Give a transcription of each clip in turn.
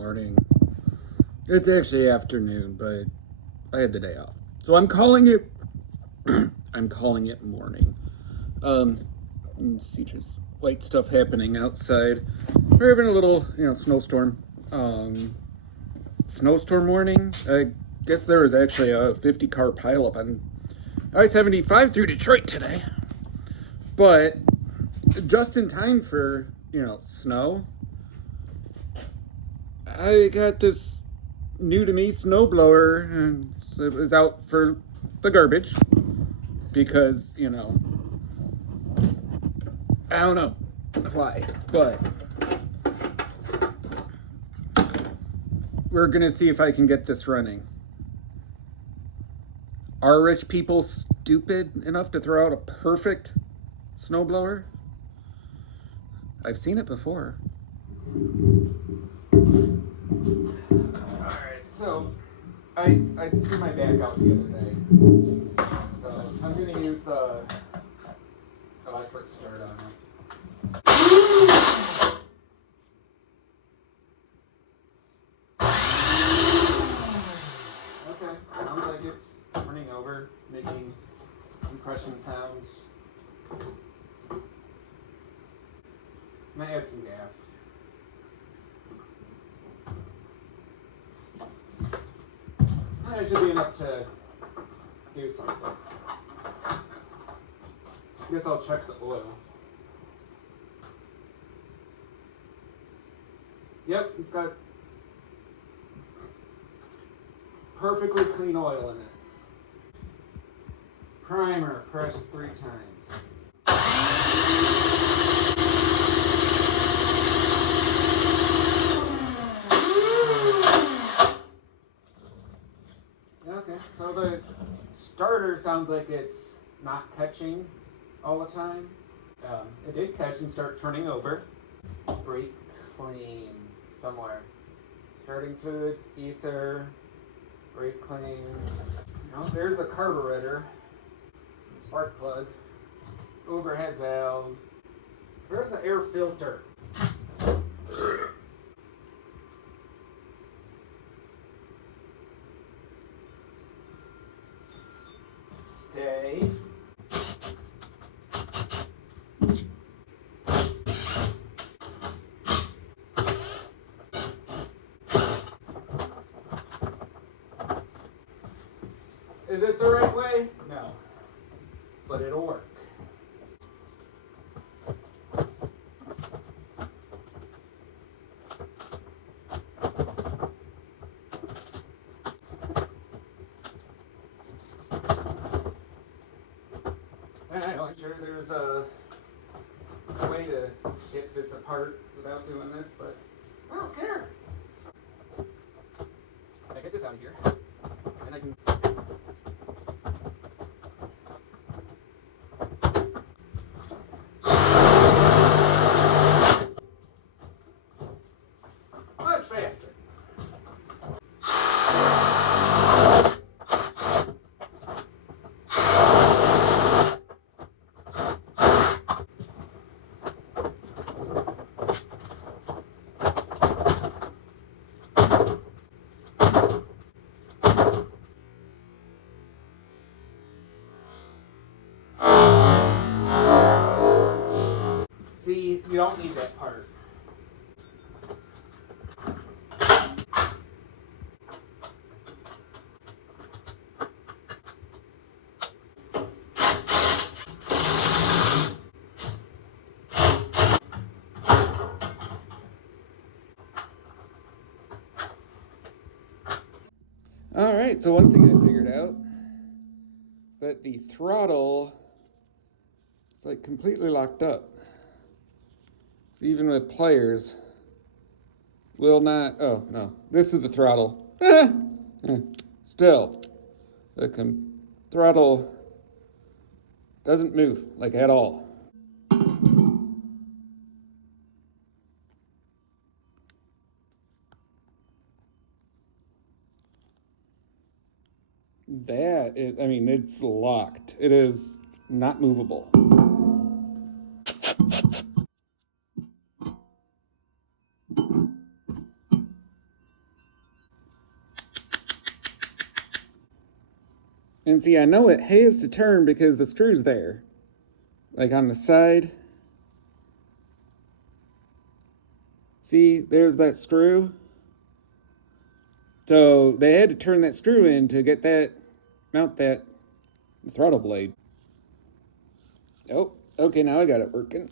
morning. It's actually afternoon, but I had the day off. So I'm calling it morning. See just light stuff happening outside. We're having a little, snowstorm. Snowstorm warning. I guess there was actually a 50-car pileup on I-75 through Detroit today. But just in time for, snow, I got this new to me snowblower, and it was out for the garbage because, I don't know why, but we're gonna see if I can get this running. Are rich people stupid enough to throw out a perfect snowblower? I've seen it before. Alright, so I threw my back out the other day. So I'm gonna use the electric start on it. Okay, sounds like it's turning over, making compression sounds. I'm gonna add some gas. That should be enough to do something. I guess I'll check the oil. Yep, it's got perfectly clean oil in it. Primer, press 3 times. Okay, so the starter sounds like it's not catching all the time. It did catch and start turning over. Brake clean somewhere. Starting fluid, ether, brake clean. There's the carburetor, spark plug, overhead valve. Where's the air filter? Stay. Is it the right way? No. But it'll work. I'm sure there's a way to get this apart without doing this, but I don't care. I get this out of here, and I can. Much faster. See, you don't need that part. Alright, so one thing I figured out, that the throttle is like completely locked up. So even with pliers, will not, oh no, this is the throttle. Still, the throttle doesn't move, like at all. That is, it's locked. It is not movable. And see, I know it has to turn because the screw's there. Like on the side. See, there's that screw. So they had to turn that screw in to get that, mount that throttle blade. Oh, okay, now I got it working.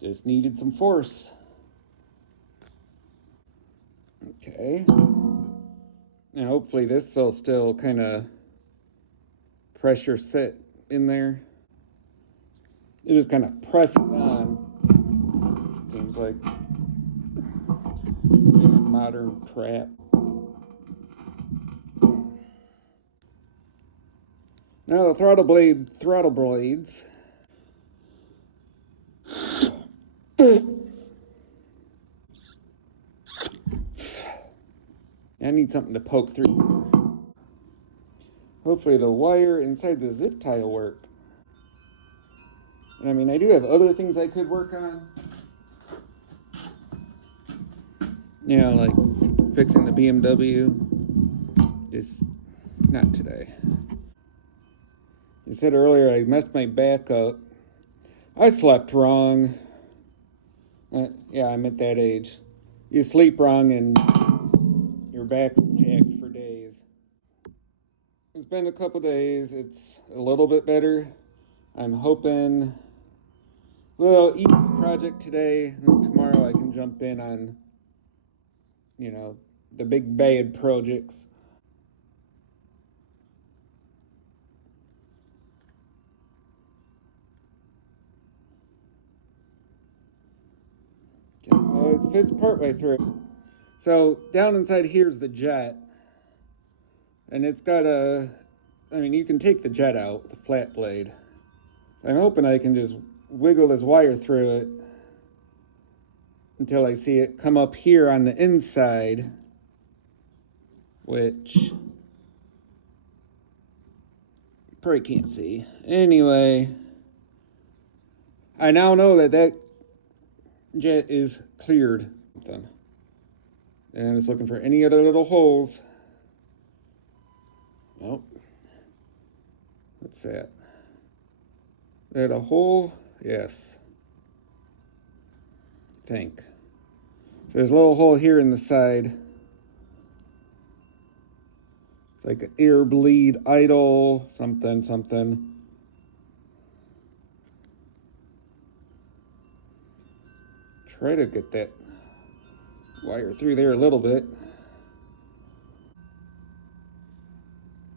Just needed some force. Okay. Now hopefully this will still kind of pressure set in there. It just kind of presses on. Seems like modern crap. Now the throttle blades. I need something to poke through. Hopefully the wire inside the zip tie will work. And I mean, I do have other things I could work on. You know, like fixing the BMW. Just not today. You said earlier I messed my back up. I slept wrong. Yeah, I'm at that age. You sleep wrong and your back jacked for days. It's been a couple days. It's a little bit better. I'm hoping a little easy project today. And tomorrow I can jump in on, you know, the big bad projects. Okay, well, it fits partway through. So down inside here is the jet. And it's got a, I mean, you can take the jet out, the flat blade. I'm hoping I can just wiggle this wire through it until I see it come up here on the inside, which you probably can't see. Anyway, I now know that that jet is cleared. And it's looking for any other little holes. Nope. What's that? Is that a hole? Yes. I think. So there's a little hole here in the side. It's like an air bleed idle, something. Try to get that wire through there a little bit.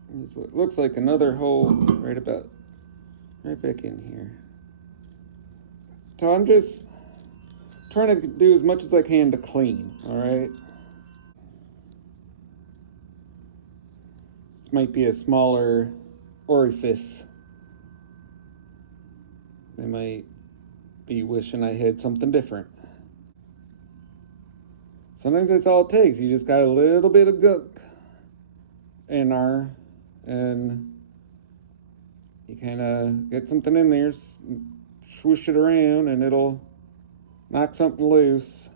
There's what looks like another hole right back in here. So I'm just trying to do as much as I can to clean, all right? This might be a smaller orifice. I might be wishing I had something different. Sometimes that's all it takes. You just got a little bit of gunk in there, and you kind of get something in there, swoosh it around, and it'll knock something loose.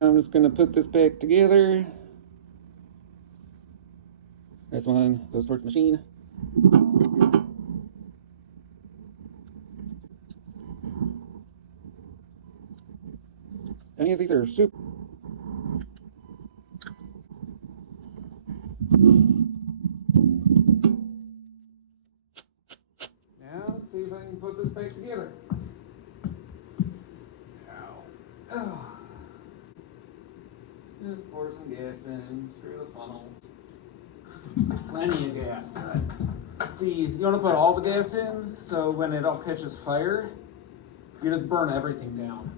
I'm just going to put this back together. This one goes towards the machine. Any of these are super. Now let's see if I can put this back together. Oh. Just pour some gas in, screw the funnel. Plenty of gas, good. See, you want to put all the gas in, so when it all catches fire, you just burn everything down.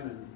time and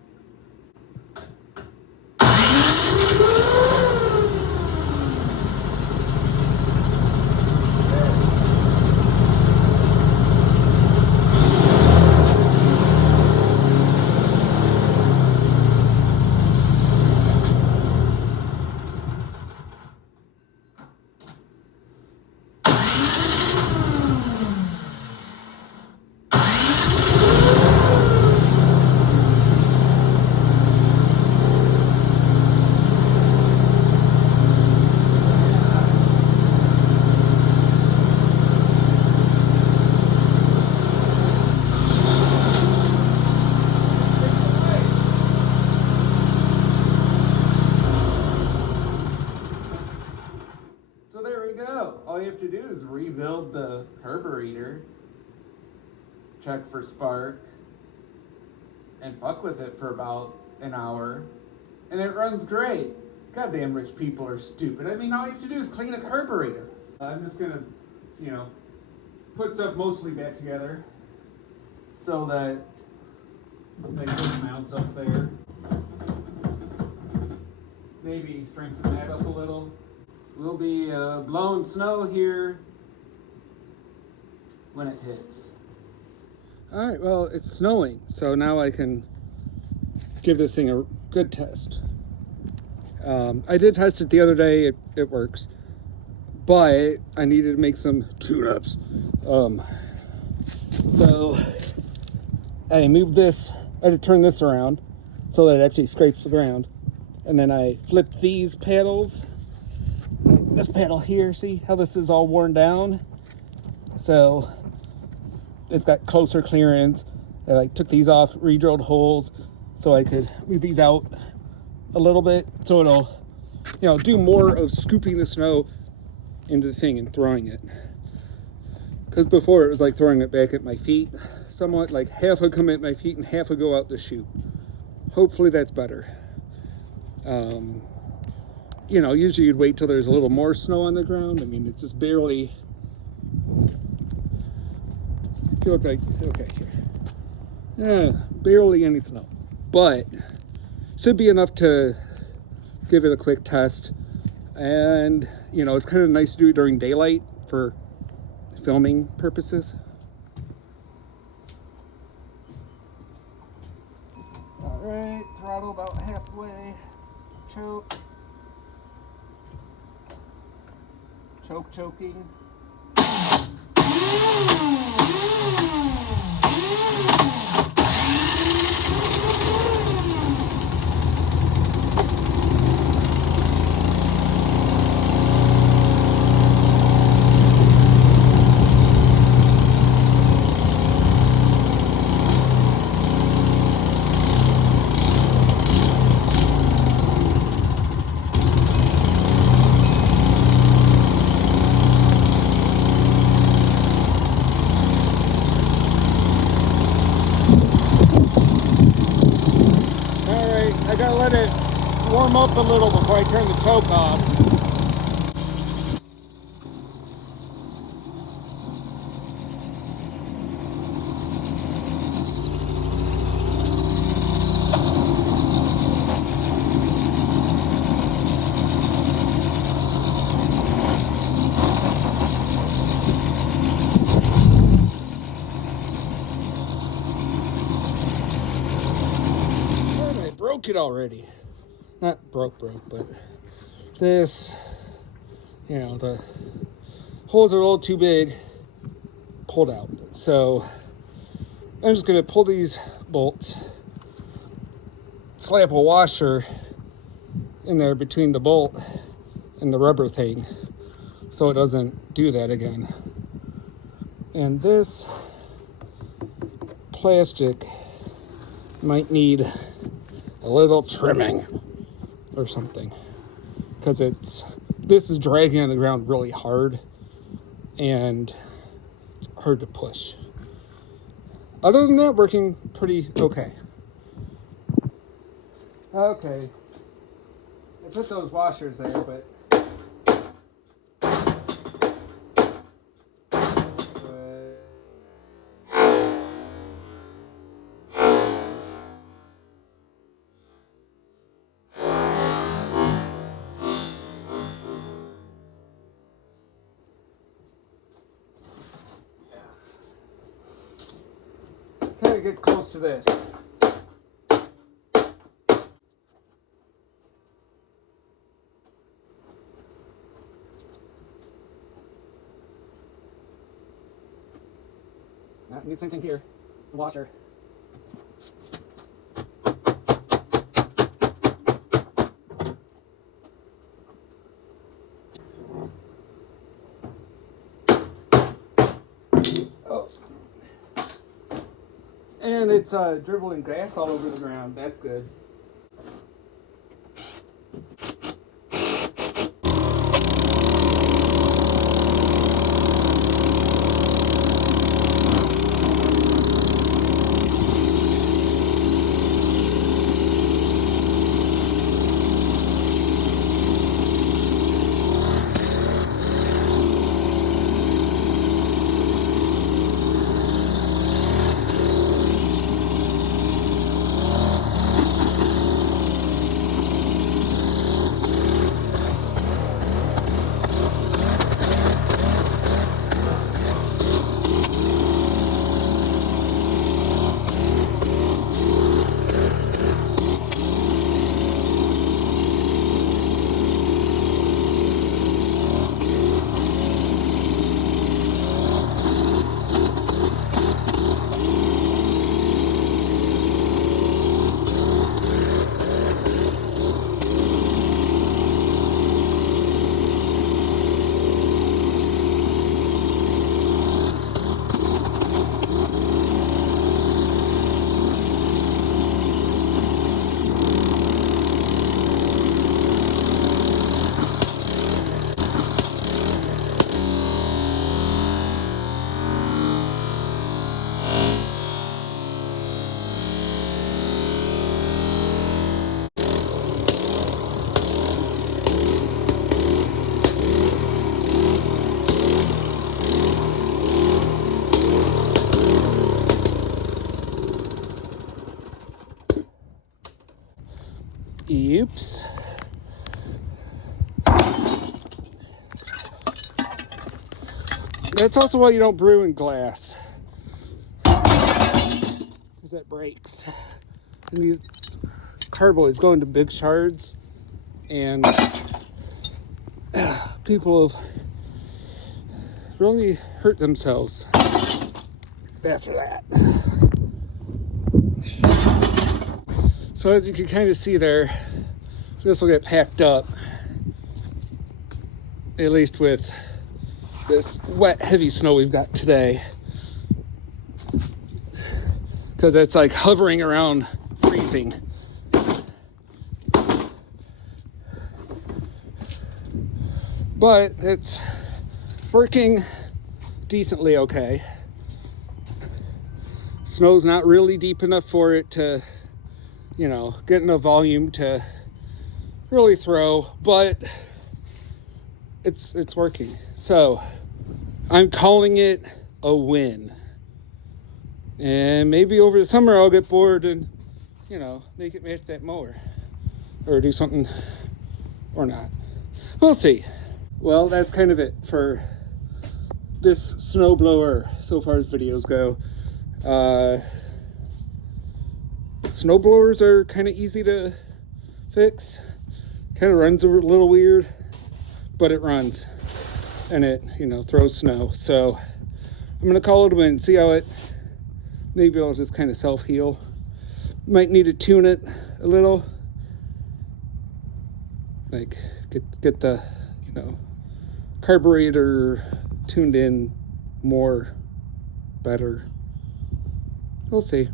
so there we go. All you have to do is rebuild the carburetor, check for spark, and fuck with it for about an hour, and it runs great. Goddamn rich people are stupid. I mean, all you have to do is clean a carburetor. I'm just gonna, put stuff mostly back together so that they put mounts up there. Maybe strengthen that up a little. We'll be blowing snow here when it hits. All right, well, it's snowing, so now I can give this thing a good test. I did test it the other day. It works, but I needed to make some tune-ups. So I moved this. I had to turn this around so that it actually scrapes the ground, and then I flipped these paddles. This paddle here, see how this is all worn down? So it's got closer clearance. I took these off, re-drilled holes so I could move these out a little bit so it'll, do more of scooping the snow into the thing and throwing it. Because before it was like throwing it back at my feet, somewhat like half would come at my feet and half would go out the chute. Hopefully that's better. Usually you'd wait till there's a little more snow on the ground. I mean, it's just barely. Okay, here. Barely any snow. But should be enough to give it a quick test. And, it's kind of nice to do it during daylight for filming purposes. All right, throttle about halfway. Choking. I gotta let it warm up a little before I turn the choke off. Broke it already. Not broke, but this, the holes are a little too big, pulled out. So I'm just gonna pull these bolts, slap a washer in there between the bolt and the rubber thing so it doesn't do that again. And this plastic might need a little trimming or something, because this is dragging on the ground really hard and it's hard to push. Other than that, working pretty okay. Okay, I put those washers there, but gets close to this. Need something here. Water. Oh. And it's dribbling grass all over the ground. That's good. Oops. That's also why you don't brew in glass, because that breaks. And these carboys go into big shards, and people have really hurt themselves after that. So as you can kind of see there, this will get packed up, at least with this wet, heavy snow we've got today, because it's like hovering around freezing. But it's working decently okay. Snow's not really deep enough for it to, you know, get enough volume to really throw, but it's working. So I'm calling it a win. And maybe over the summer I'll get bored and, you know, make it match that mower or do something or not. We'll see. Well, that's kind of it for this snowblower so far as videos go. Snowblowers are kind of easy to fix. Kind of runs a little weird, but it runs and it, you know, throws snow. So I'm gonna call it a win. See how it, maybe it'll just kind of self-heal. Might need to tune it a little, like get the, you know, carburetor tuned in more better. We'll see.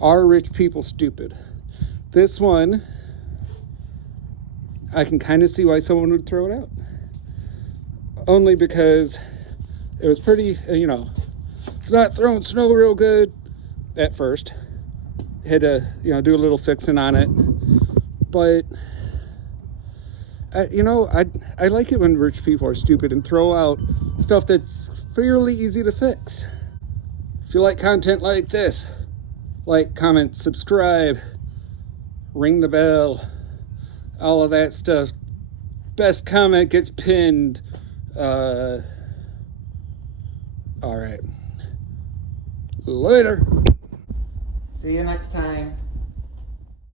Are rich people stupid? This one, I can kind of see why someone would throw it out. Only because it was pretty, you know, it's not throwing snow real good at first. Had to, you know, do a little fixing on it. But, you know, I like it when rich people are stupid and throw out stuff that's fairly easy to fix. If you like content like this, like, comment, subscribe, ring the bell, all of that stuff. Best comment gets pinned. All right. Later. See you next time.